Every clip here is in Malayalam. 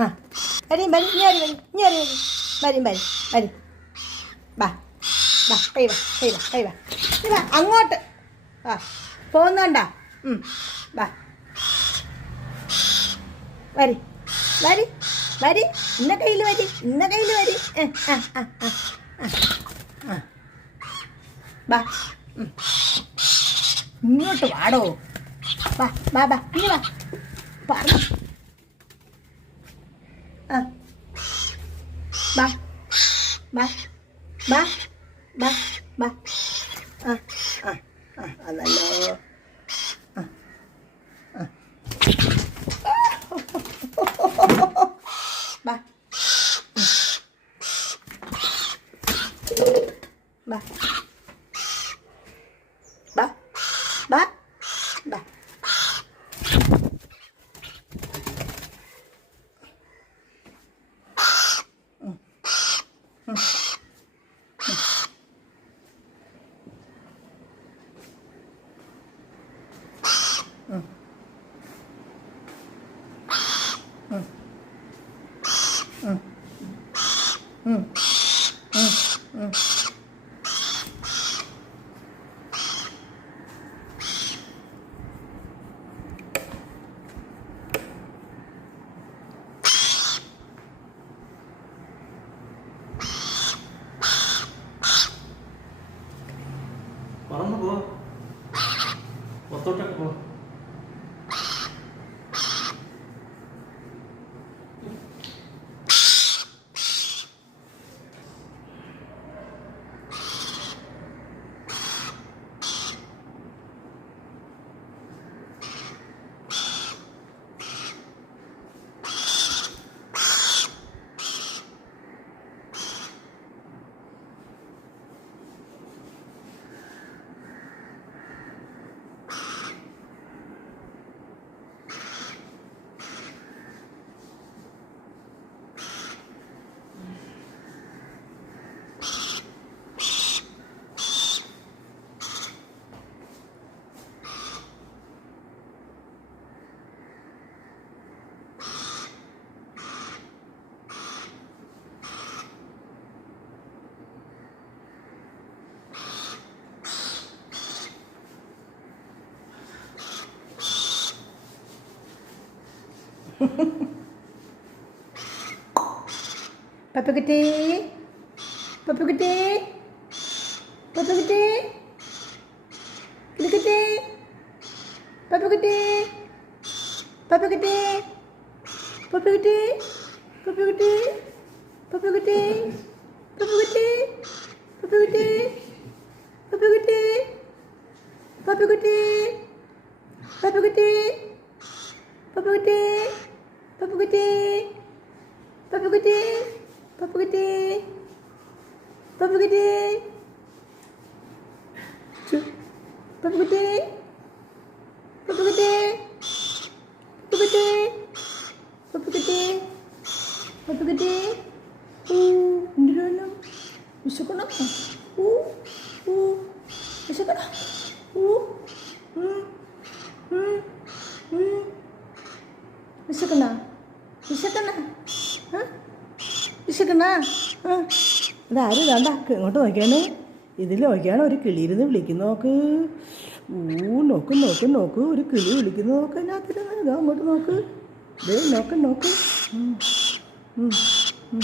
ആ. വരും വരും ഇനി വരും ഇനി വരും. വരും വരും വരും. വാ വാ കൈ വാ കൈ വാ കൈ വാ. ഇനി വാ അങ്ങോട്ട്. വാ പോകുന്നുണ്ടോ? വാ വരി വരി വരി. ഇന്ന കയ്യിൽ വരി ഇന്ന കയ്യിൽ വരി. ഇങ്ങോട്ട് വാടോ. ആ ബാ ബാ ഇനി വാ. à. ba. Ba. Ba. Ba. Ba. À, à, à, à, là, là. À, à. 응. 응. 응. 응. 응. 말안 먹어. 어떨까? 뭐. പപ്പക്കുട്ടി പപ്പക്കുട്ടി പപ്പക്കുട്ടി കിടക്കട്ടെ പപ്പക്കുട്ടി പപ്പക്കുട്ടി പപ്പക്കുട്ടി പപ്പക്കുട്ടി പപ്പക്കുട്ടി പപ്പക്കുട്ടി പപ്പക്കുട്ടി പപ്പക്കുട്ടി പപ്പക്കുട്ടി പപ്പക്കുട്ടി പപ്പക്കുട്ടി Papa gede. Papa gede. Papa gede. Papa gede. Papa gede. Papa gede. Papa gede. Papa gede. Papa gede. Uh, ndrono. Masuk kena. Uh. Uh. Masuk kena. Uh. Hmm. Hmm. Hmm. Masuk kena. Hmm. Hmm. Hmm. Hmm. Hmm. Hmm. വിശക്കണ വിശക്കണ ഇതാരും വേണ്ട ഇങ്ങോട്ട് നോക്കിയാണ് ഇതിൽ നോക്കിയാണ് ഒരു കിളിയിരുന്ന് വിളിക്കുന്നു നോക്ക്. ഊ നോക്ക് നോക്ക് നോക്ക്. ഒരു കിളി വിളിക്കുന്നു നോക്ക് അതിനകത്തിരുന്ന്. ഇതാ അങ്ങോട്ട് നോക്ക്. ദേ നോക്ക് നോക്ക്. ഉം. ഉം. ഉം.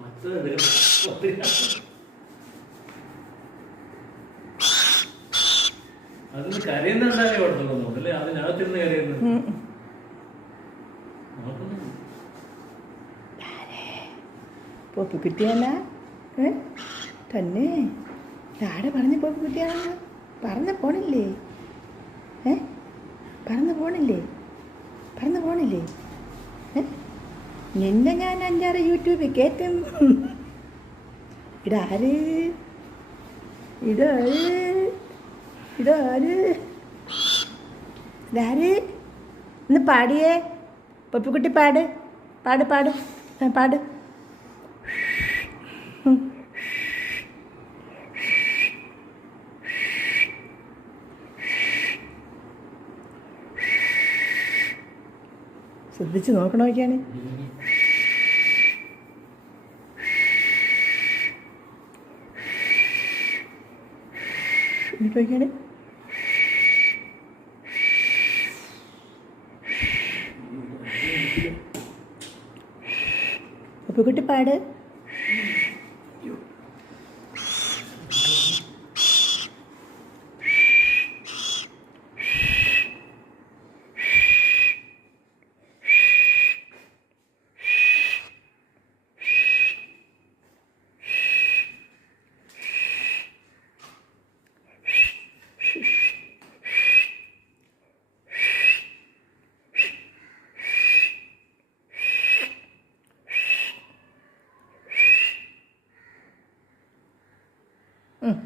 മറ്റേത് എടുക്കണം. അതിന് കരയുന്നുണ്ടാകെ കുഴപ്പമൊന്നും അല്ലേ? അതിനകത്തിരുന്ന് കരയുന്നത് പോപ്പി കുട്ടിയല്ല. തന്നെ. ആടെ പറഞ്ഞ പോപ്പി കുട്ടിയാണെന്ന്. പറഞ്ഞ പോണില്ലേ? ഏ? പറന്ന് പോണില്ലേ? പറന്ന് പോണില്ലേ? നിന്നെ ഞാൻ അഞ്ചാറ് യൂട്യൂബിൽ കയറ്റും ഇടാര്? ഇടാര്? ഇതാര്? ഇന്ന് പാടിയേ. പൊപ്പിക്കുട്ടി പാട്. പാട് പാട്. പാട്. ശ്രദ്ധിച്ച് നോക്കണമൊക്കെയാണ് എന്നിട്ട് നോക്കിയാണ്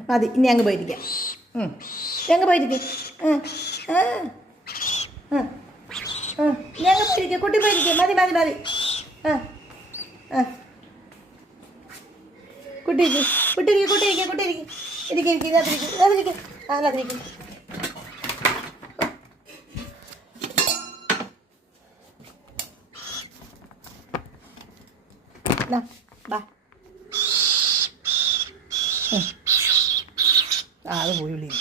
മതി ഇനി അങ്ങ് പോയിരിക്കാം. ഞങ്ങൾ പോയിരിക്കും. അങ്ങ് പോയിരിക്കും കുട്ടി പോയിരിക്കും. മതി മതി മതി. ആ കുട്ടി ഇരിക്കും കുട്ടി ആ അതിരിക്കും ഇരിക്കുക കുട്ടി ഇരിക്കുക ഇരിക്കുക ഇരിക്കുക ഇതിനകത്തിരിക്കുക ഇതിനകത്തിരിക്കുക ആ അതിനകത്തിരിക്കുക ദാ, ബാ ആ അത് പോയി വിളിയും